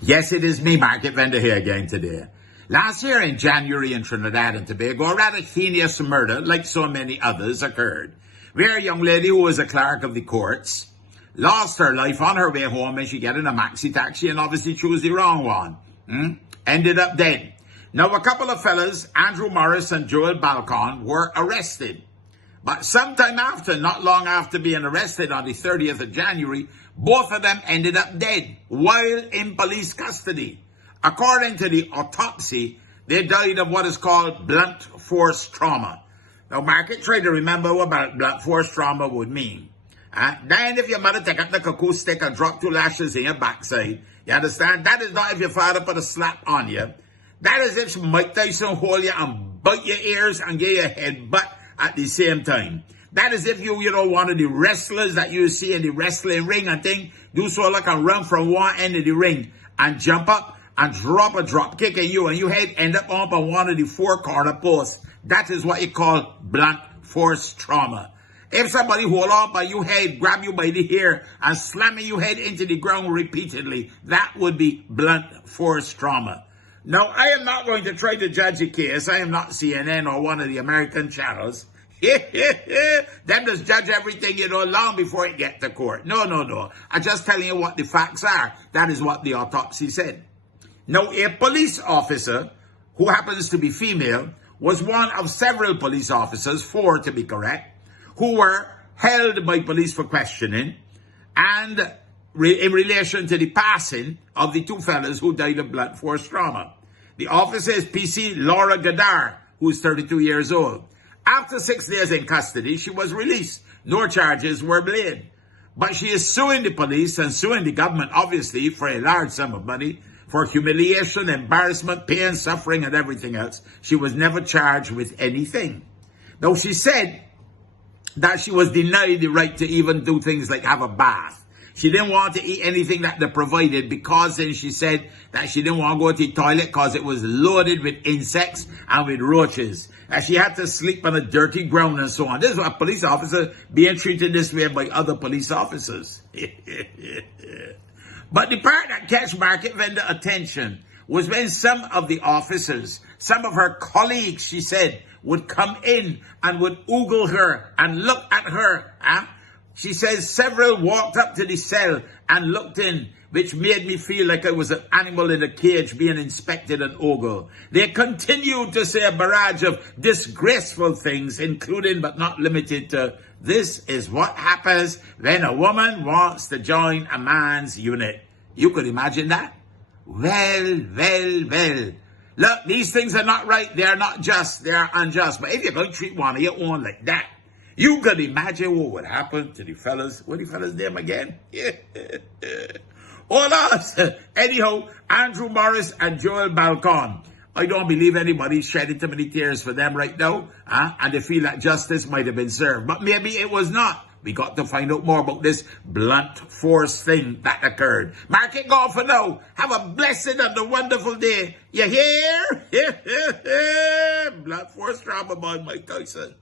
Yes, it is me, Market Vendor, here again today. Last year in January in Trinidad and Tobago, a rather heinous murder, like so many others, occurred, where a young lady who was a clerk of the courts lost her life on her way home and she got in a maxi taxi and obviously chose the wrong one. Ended up dead. Now, a couple of fellas, Andrew Morris and Joel Balcon, were arrested. But sometime after, not long after being arrested on the 30th of January, both of them ended up dead while in police custody. According to the autopsy, they died of what is called blunt force trauma. Now, Market, try to remember what blunt force trauma would mean. Then if your mother take up the cuckoo stick and drop 2 lashes in your backside, you understand? That is not if your father put a slap on you. That is if Mike Tyson hold you and bite your ears and give you a headbutt at the same time. That is if you know, one of the wrestlers that you see in the wrestling ring and thing, do so like and run from one end of the ring and jump up and drop a drop kick at you and your head end up on one of the 4 corner posts. That is what you call blunt force trauma. If somebody hold on by your head, grab you by the hair and slam your head into the ground repeatedly, that would be blunt force trauma. Now, I am not going to try to judge a case. I am not CNN or one of the American channels. Them just judge everything, long before it gets to court. No. I'm just telling you what the facts are. That is what the autopsy said. Now, a police officer, who happens to be female, was one of several police officers, 4 to be correct, who were held by police for questioning and in relation to the passing of the 2 fellas who died of blunt force trauma. The officer is PC Laura Gadar, who is 32 years old. After 6 days in custody, she was released. No charges were laid. But she is suing the police and suing the government, obviously, for a large sum of money, for humiliation, embarrassment, pain, suffering, and everything else. She was never charged with anything. Though she said that she was denied the right to even do things like have a bath. She didn't want to eat anything that they provided because then she said that she didn't want to go to the toilet because it was loaded with insects and with roaches. And she had to sleep on a dirty ground and so on. This is a police officer being treated this way by other police officers. But the part that catch Market Vendor attention was when some of the officers, some of her colleagues, she said, would come in and would oogle her and look at her. She says several walked up to the cell and looked in, which made me feel like I was an animal in a cage being inspected and ogled. They continued to say a barrage of disgraceful things, including but not limited to, this is what happens when a woman wants to join a man's unit. You could imagine that? Well. Look, these things are not right. They are not just. They are unjust. But if you're going to treat one of your own like that, you could imagine what would happen to the fellas. What the fellas' name again? All us. Anyhow, Andrew Morris and Joel Balcon. I don't believe anybody shedding too many tears for them right now. And they feel that justice might have been served. But maybe it was not. We got to find out more about this blunt force thing that occurred. Market go for now. Have a blessed and a wonderful day. You hear? Blunt force trauma by Mike Tyson.